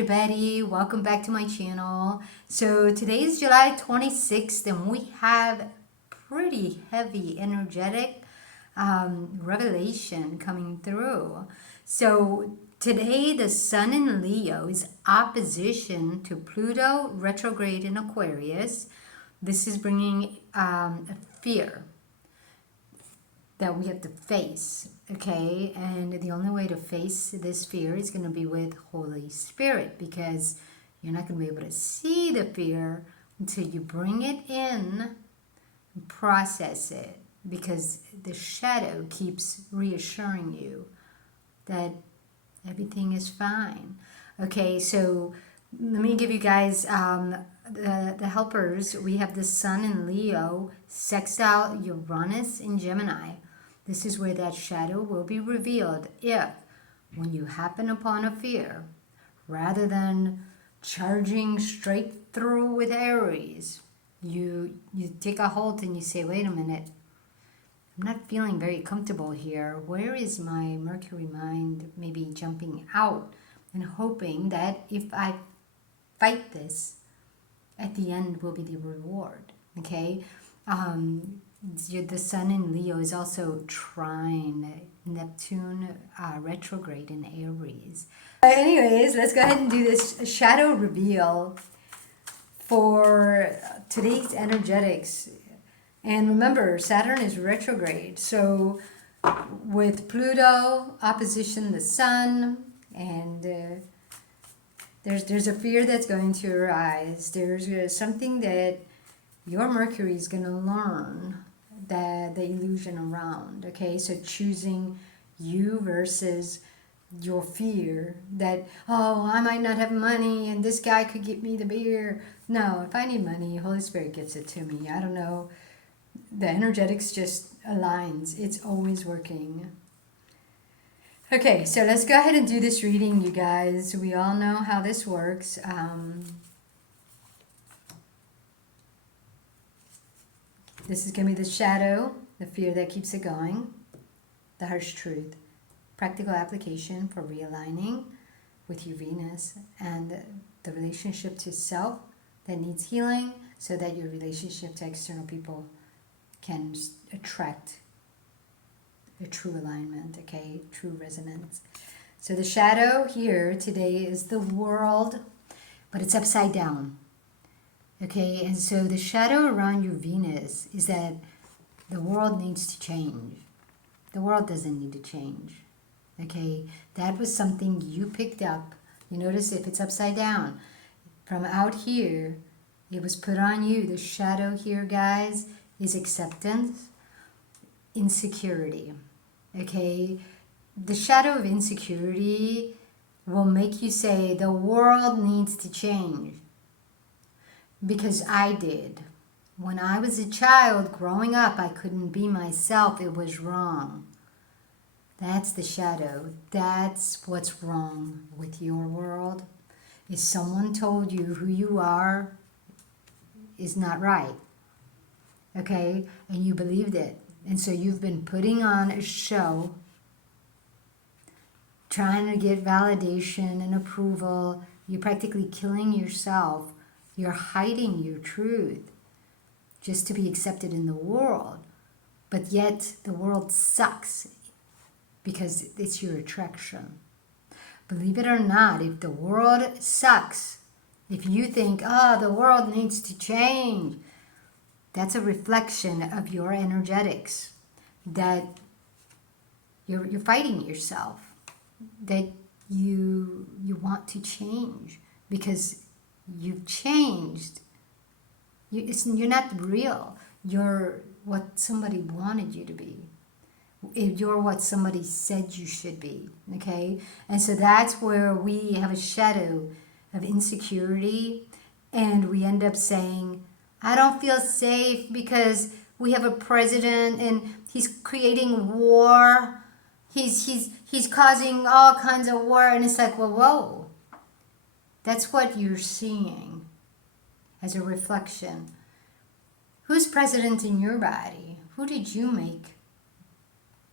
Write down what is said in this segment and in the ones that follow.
everybody, welcome back to my channel. So today is July 26th and we have pretty heavy energetic revelation coming through. So today the Sun in Leo is opposition to Pluto retrograde in Aquarius. This is bringing a fear that we have to face, okay? And the only way to face this fear is going to be with Holy Spirit, because you're not going to be able to see the fear until you bring it in and process it, because the shadow keeps reassuring you that everything is fine. Okay, so let me give you guys the helpers. We have the Sun in Leo, sextile Uranus in Gemini. This is where that shadow will be revealed if, when you happen upon a fear, rather than charging straight through with Aries, you take a halt and you say, wait a minute, I'm not feeling very comfortable here. Where is my Mercury mind maybe jumping out and hoping that if I fight this, at the end will be the reward, okay? The Sun in Leo is also trine Neptune retrograde in Aries. Anyways, let's go ahead and do this shadow reveal for today's energetics. And remember, Saturn is retrograde. So with Pluto opposition the Sun, and there's a fear that's going to arise. There's something that your Mercury is going to learn the illusion around, okay? So choosing you versus your fear that, oh, I might not have money and this guy could get me the beer. No, if I need money, Holy Spirit gives it to me. I don't know. The energetics just aligns. It's always working. Okay, so let's go ahead and do this reading, you guys. We all know how this works. This is going to be the shadow, the fear that keeps it going, the harsh truth, practical application for realigning with your Venus, and the relationship to self that needs healing so that your relationship to external people can attract a true alignment, okay, true resonance. So the shadow here today is the world, but it's upside down. Okay, and so the shadow around your Venus is that the world needs to change. The world doesn't need to change. Okay, that was something you picked up. You notice if it's upside down, from out here, it was put on you. The shadow here, guys, is acceptance, insecurity. Okay, the shadow of insecurity will make you say the world needs to change. Because I did. When I was a child growing up, I couldn't be myself. It was wrong. That's the shadow. That's what's wrong with your world. If someone told you who you are is not right, okay, and you believed it, and so you've been putting on a show, trying to get validation and approval. You're practically killing yourself. You're hiding your truth just to be accepted in the world. But yet the world sucks because it's your attraction. Believe it or not, if the world sucks, if you think, oh, the world needs to change, that's a reflection of your energetics, that you're fighting yourself, that you want to change because you've changed. You're not real. You're what somebody wanted you to be. You're what somebody said you should be, okay? And so that's where we have a shadow of insecurity, and we end up saying, I don't feel safe because we have a president and he's creating war. He's causing all kinds of war, and it's like, well, whoa. That's what you're seeing as a reflection. Who's president in your body? Who did you make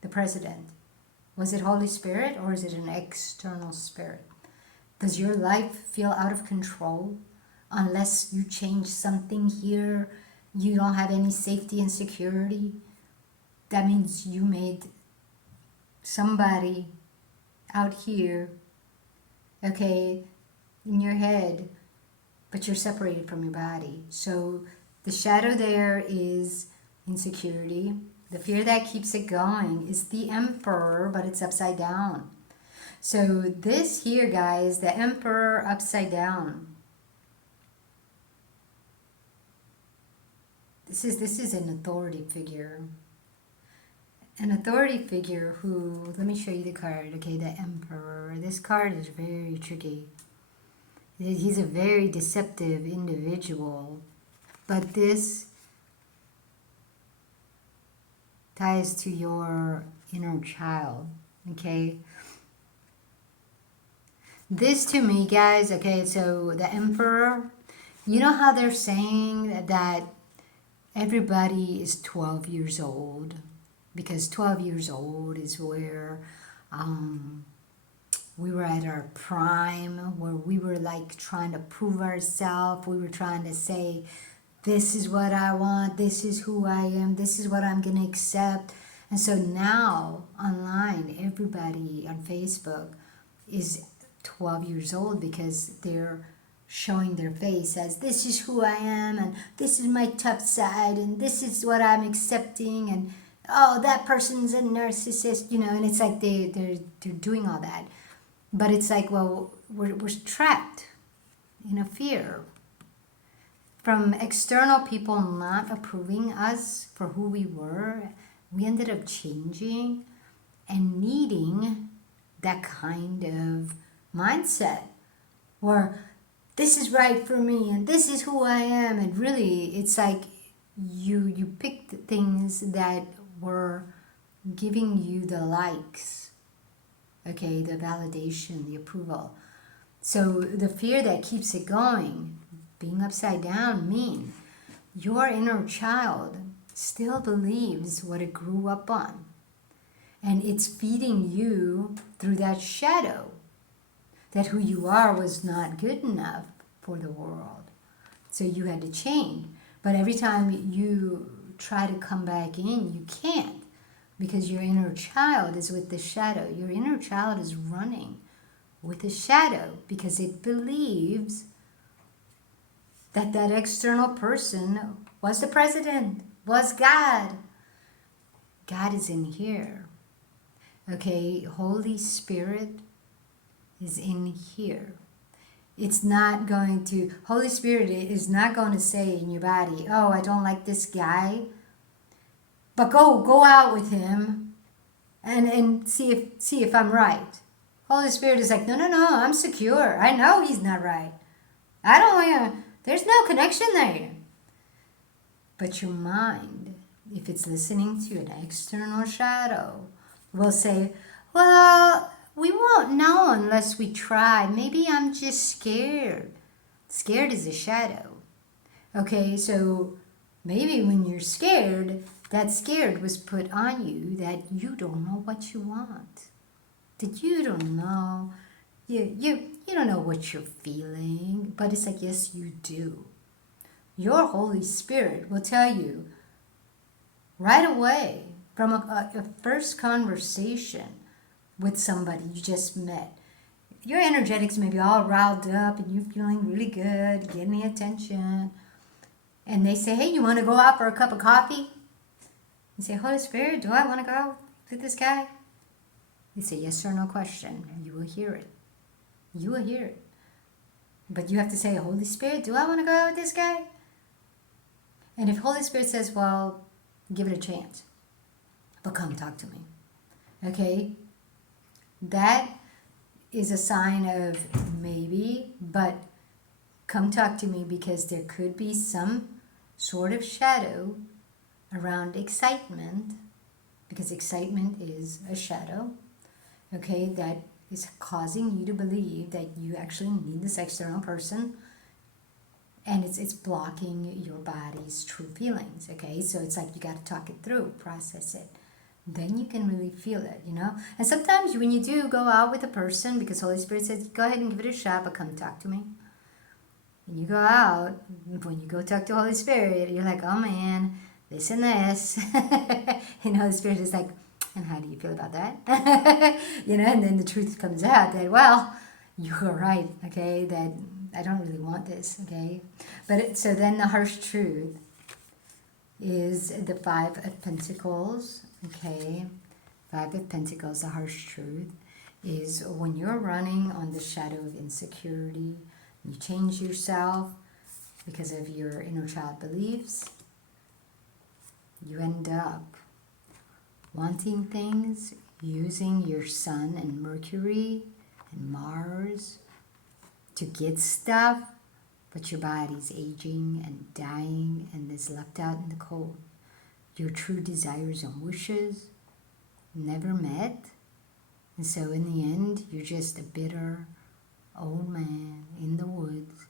the president? Was it Holy Spirit or is it an external spirit? Does your life feel out of control? Unless you change something here, you don't have any safety and security. That means you made somebody out here, okay, in your head, but you're separated from your body. So the shadow there is insecurity. The fear that keeps it going is the Emperor, but it's upside down. So this here, guys, the Emperor upside down. This is an authority figure. An authority figure who, let me show you the card, okay, the Emperor. This card is very tricky. He's a very deceptive individual, but this ties to your inner child, okay? This to me, guys, okay, so the Emperor, you know how they're saying that everybody is 12 years old? Because 12 years old is where we were at our prime, where we were like trying to prove ourselves. We were trying to say, this is what I want, this is who I am, this is what I'm going to accept. And so now online, everybody on Facebook is 12 years old because they're showing their face as this is who I am, and this is my tough side, and this is what I'm accepting, and oh, that person's a narcissist, you know, and it's like they're doing all that. But it's like, well, we're trapped in a fear from external people not approving us for who we were. We ended up changing and needing that kind of mindset where this is right for me and this is who I am. And really, it's like you picked things that were giving you the likes, okay, the validation, the approval. So the fear that keeps it going, being upside down, mean your inner child still believes what it grew up on. And it's feeding you through that shadow that who you are was not good enough for the world. So you had to change. But every time you try to come back in, you can't, because your inner child is with the shadow. Your inner child is running with the shadow because it believes that that external person was the president, was God. God is in here. Okay, Holy Spirit is in here. It's not going to, Holy Spirit is not going to say in your body, oh, I don't like this guy, but go out with him and see if I'm right. Holy Spirit is like, no, I'm secure. I know he's not right. I don't want to, there's no connection there. But your mind, if it's listening to an external shadow, will say, well, we won't know unless we try. Maybe I'm just scared. Scared is a shadow. Okay, so maybe when you're scared, that scared was put on you that you don't know what you want. That you don't know. You don't know what you're feeling. But it's like, yes, you do. Your Holy Spirit will tell you right away from a first conversation with somebody you just met. Your energetics may be all riled up and you're feeling really good, getting the attention. And they say, hey, you want to go out for a cup of coffee? You say, Holy Spirit, do I want to go out with this guy? You say yes or no question. You will hear it. You will hear it. But you have to say, Holy Spirit, do I want to go out with this guy? And if Holy Spirit says, well, give it a chance. But come talk to me. Okay? That is a sign of maybe, but come talk to me, because there could be some sort of shadow around excitement, because excitement is a shadow, okay, that is causing you to believe that you actually need this external person, and it's blocking your body's true feelings, okay? So it's like you got to talk it through, process it. then you can really feel it, you know? And sometimes when you do go out with a person, because Holy Spirit says, go ahead and give it a shot, but come talk to me. When you go out, when you go talk to Holy Spirit, you're like, oh man, this and this. And Holy Spirit is like, and how do you feel about that? You know, and then the truth comes out that, well, you were right, okay, that I don't really want this, okay? So then the harsh truth is the Five of Pentacles, okay? Five of Pentacles, the harsh truth, is when you're running on the shadow of insecurity, you change yourself because of your inner child beliefs, you end up wanting things, using your Sun and Mercury and Mars to get stuff, but your body's aging and dying and is left out in the cold. Your true desires and wishes never met. And so in the end, you're just a bitter old man in the woods.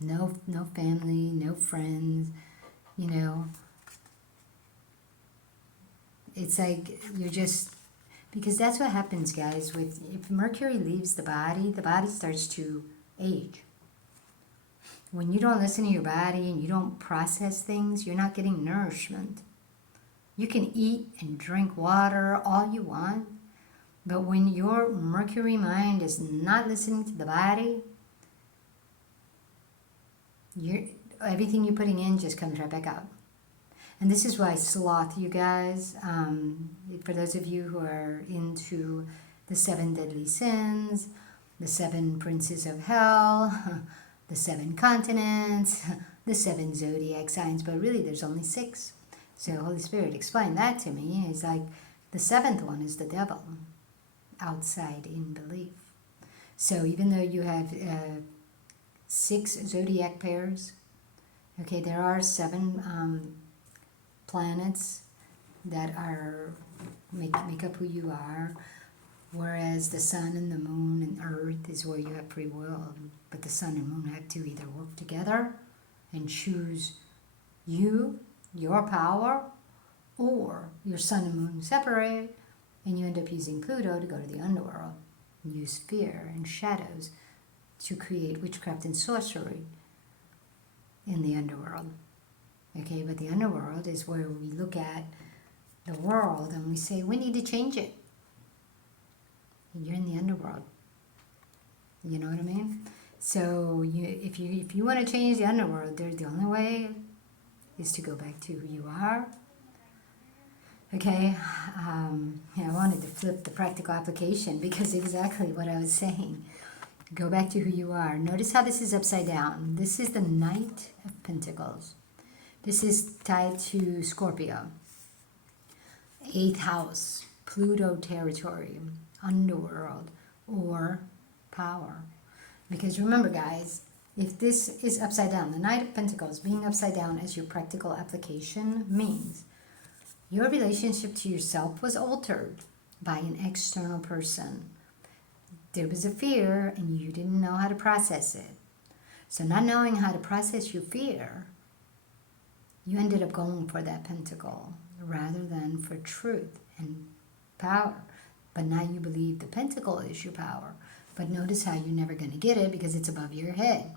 No family, no friends, you know. It's like you're just, because that's what happens, guys, with if Mercury leaves the body starts to age. When you don't listen to your body and you don't process things, you're not getting nourishment. You can eat and drink water all you want, but when your Mercury mind is not listening to the body, everything you're putting in just comes right back out. And this is why sloth, you guys, for those of you who are into the 7 deadly sins, the 7 princes of hell, the 7 continents, the 7 zodiac signs, but really there's only 6. So Holy Spirit explained that to me. It's like the 7th one is the devil, outside in belief. So even though you have 6 zodiac pairs, okay, there are 7 planets that are make up who you are, whereas the sun and the moon and earth is where you have free will. But the sun and moon have to either work together and choose you, your power, or your sun and moon separate, and you end up using Pluto to go to the underworld and use fear and shadows to create witchcraft and sorcery in the underworld. Okay, but the underworld is where we look at the world and we say, we need to change it. And you're in the underworld. You know what I mean? So if you want to change the underworld, the only way is to go back to who you are. Okay, I wanted to flip the practical application because exactly what I was saying. Go back to who you are. Notice how this is upside down. This is the Knight of Pentacles. This is tied to Scorpio. 8th house, Pluto territory, underworld, or power. Because remember, guys, if this is upside down, the Knight of Pentacles being upside down as your practical application means your relationship to yourself was altered by an external person. There was a fear and you didn't know how to process it. So not knowing how to process your fear, you ended up going for that pentacle rather than for truth and power. But now you believe the pentacle is your power. But notice how you're never going to get it because it's above your head.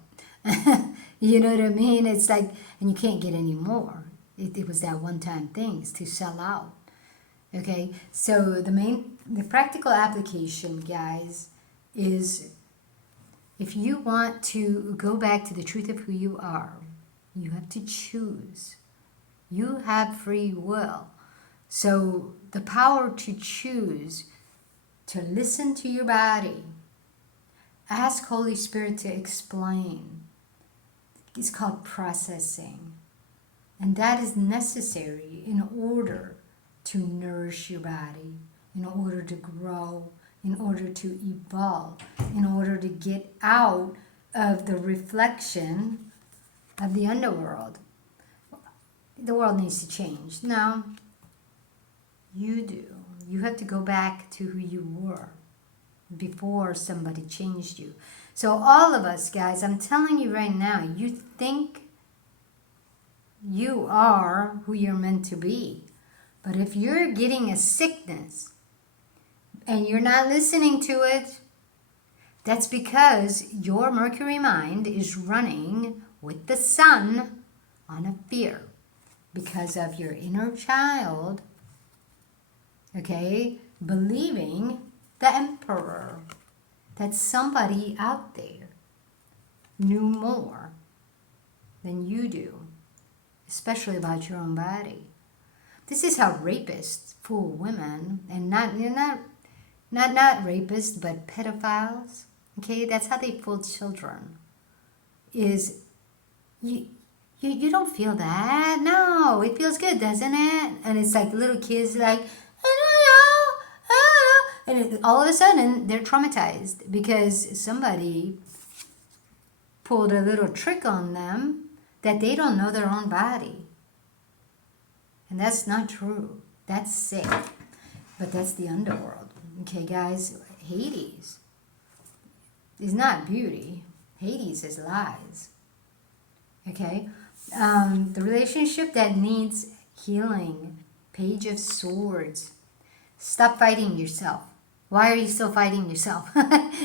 You know what I mean? It's like, and you can't get any more. It was that one-time thing, is to sell out. Okay, so the practical application, guys, is if you want to go back to the truth of who you are, you have to choose. You have free will. So the power to choose, to listen to your body, ask Holy Spirit to explain. It's called processing. And that is necessary in order to nourish your body, in order to grow, in order to evolve, in order to get out of the reflection of the underworld. The world needs to change. Now, you do. You have to go back to who you were before somebody changed you. So all of us, guys, I'm telling you right now, you think you are who you're meant to be. But if you're getting a sickness and you're not listening to it, that's because your Mercury mind is running with the sun on a fear because of your inner child, okay, believing the emperor, that somebody out there knew more than you do, especially about your own body. This is how rapists fool women, and not rapists, but pedophiles. Okay, that's how they fool children. Is you don't feel that? No, it feels good, doesn't it? And it's like little kids like, I don't know, and all of a sudden they're traumatized because somebody pulled a little trick on them that they don't know their own body. And that's not true. That's sick. But that's the underworld. Okay, guys, Hades is not beauty. Hades is lies. Okay? The relationship that needs healing. Page of Swords. Stop fighting yourself. Why are you still fighting yourself?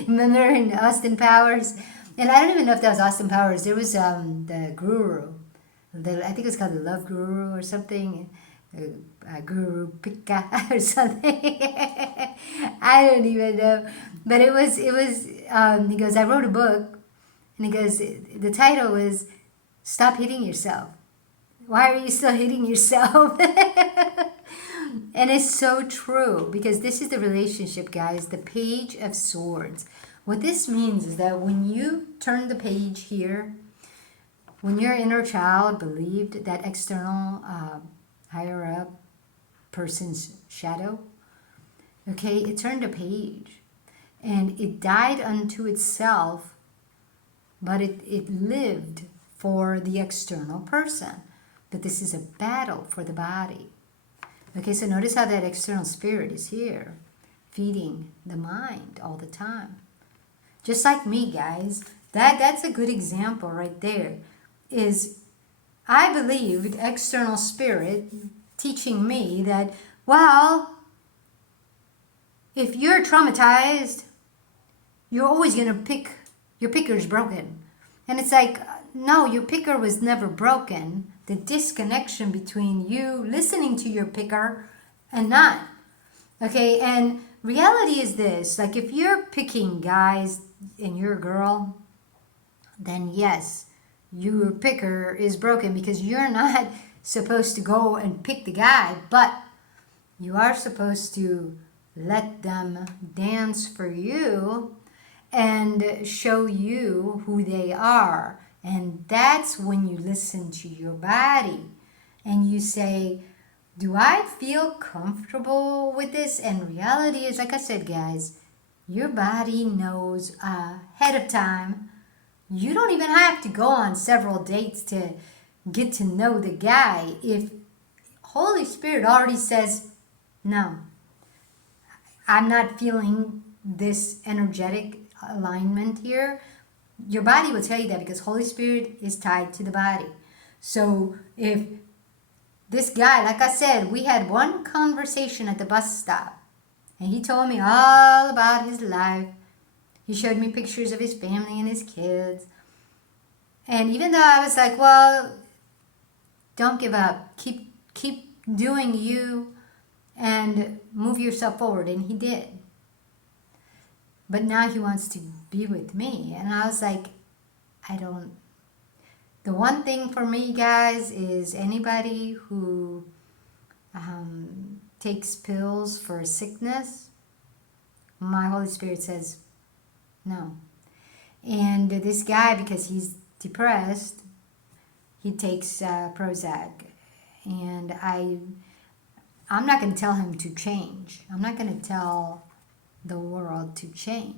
Remember in Austin Powers? And I don't even know if that was Austin Powers. There was the guru. I think it was called the Love Guru or something. Guru Pika or something. I don't even know. But it was he goes, I wrote a book. And he goes, the title was Stop Hitting Yourself. Why are you still hitting yourself? And it's so true, because this is the relationship, guys, the Page of Swords. What this means is that when you turn the page here, when your inner child believed that external higher up person's shadow, okay, it turned a page and it died unto itself, but it lived for the external person. But this is a battle for the body. Okay, so notice how that external spirit is here, feeding the mind all the time. Just like me, guys. That's a good example right there. Is I believed external spirit teaching me that, well, if you're traumatized, you're always going to pick, your picker's broken. And it's like, no, your picker was never broken. The disconnection between you listening to your picker and not. Okay, and reality is this, like if you're picking guys and you're a girl, then yes, your picker is broken because you're not supposed to go and pick the guy, but you are supposed to let them dance for you and show you who they are. And that's when you listen to your body and you say, do I feel comfortable with this? And reality is, like I said, guys, your body knows ahead of time. You don't even have to go on several dates to get to know the guy. If Holy Spirit already says, no, I'm not feeling this energetic alignment here, your body will tell you that because Holy Spirit is tied to the body. So if this guy, like I said, we had one conversation at the bus stop and he told me all about his life. He showed me pictures of his family and his kids. And even though I was like, well, don't give up. Keep doing you and move yourself forward. And he did. But now he wants to be with me. And I was like, the one thing for me, guys, is anybody who takes pills for sickness, my Holy Spirit says, no. And this guy, because he's depressed, he takes Prozac. And I'm not going to tell him to change. I'm not going to tell the world to change.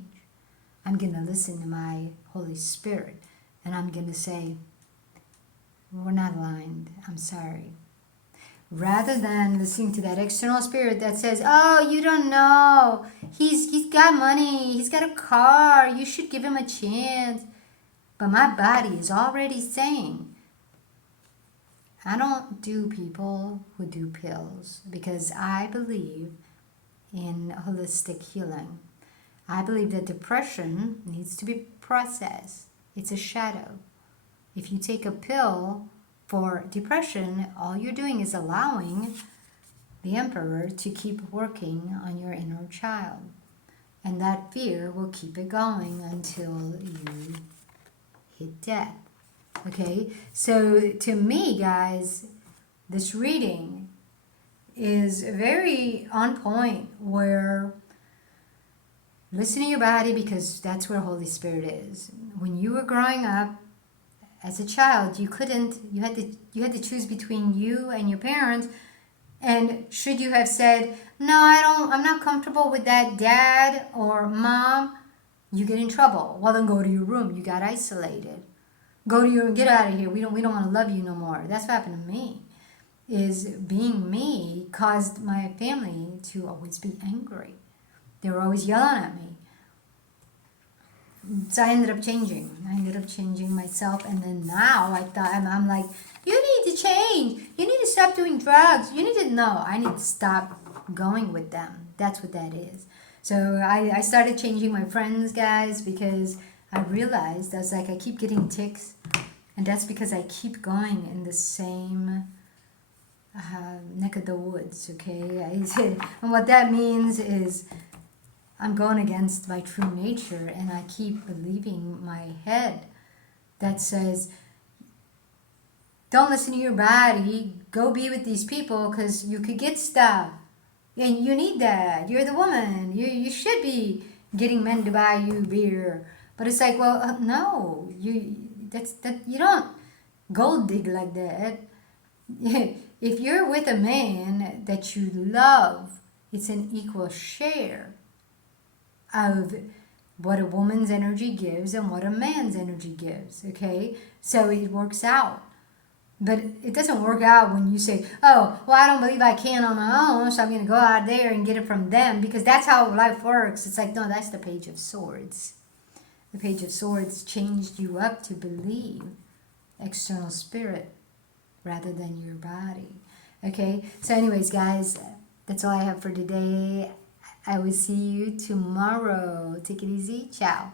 I'm going to listen to my Holy Spirit. And I'm going to say, we're not aligned. I'm sorry. Rather than listening to that external spirit that says, oh, you don't know. He's got money. He's got a car. You should give him a chance. But my body is already saying, I don't do people who do pills because I believe in holistic healing. I believe that depression needs to be processed. It's a shadow. If you take a pill for depression, all you're doing is allowing the emperor to keep working on your inner child. And that fear will keep it going until you hit death. Okay? So to me, guys, this reading is very on point where listen to your body because that's where Holy Spirit is. When you were growing up as a child, you had to choose between you and your parents. And should you have said, "No, I'm not comfortable with that, dad or mom," you get in trouble. Well, then go to your room. You got isolated. Go to your get out of here. We don't want to love you no more. That's what happened to me. Is being me caused my family to always be angry. They were always yelling at me. So I ended up changing. I ended up changing myself, and then now I'm like, you need to change. You need to stop doing drugs. You need to no. I need to stop going with them. That's what that is. So I started changing my friends, guys, because I realized I was like I keep getting tics, and that's because I keep going in the same neck of the woods. Okay, and what that means is I'm going against my true nature, and I keep believing my head that says, don't listen to your body, go be with these people because you could get stuff. And you need that. You're the woman. You should be getting men to buy you beer. But it's like, well, no, you don't gold dig like that. If you're with a man that you love, it's an equal share of what a woman's energy gives and what a man's energy gives, okay? So it works out. But it doesn't work out when you say, oh, well, I don't believe I can on my own, so I'm going to go out there and get it from them, because that's how life works. It's like, no, that's the Page of Swords. The Page of Swords changed you up to believe external spirit rather than your body. Okay? So anyways, guys, that's all I have for today. I will see you tomorrow. Take it easy. Ciao.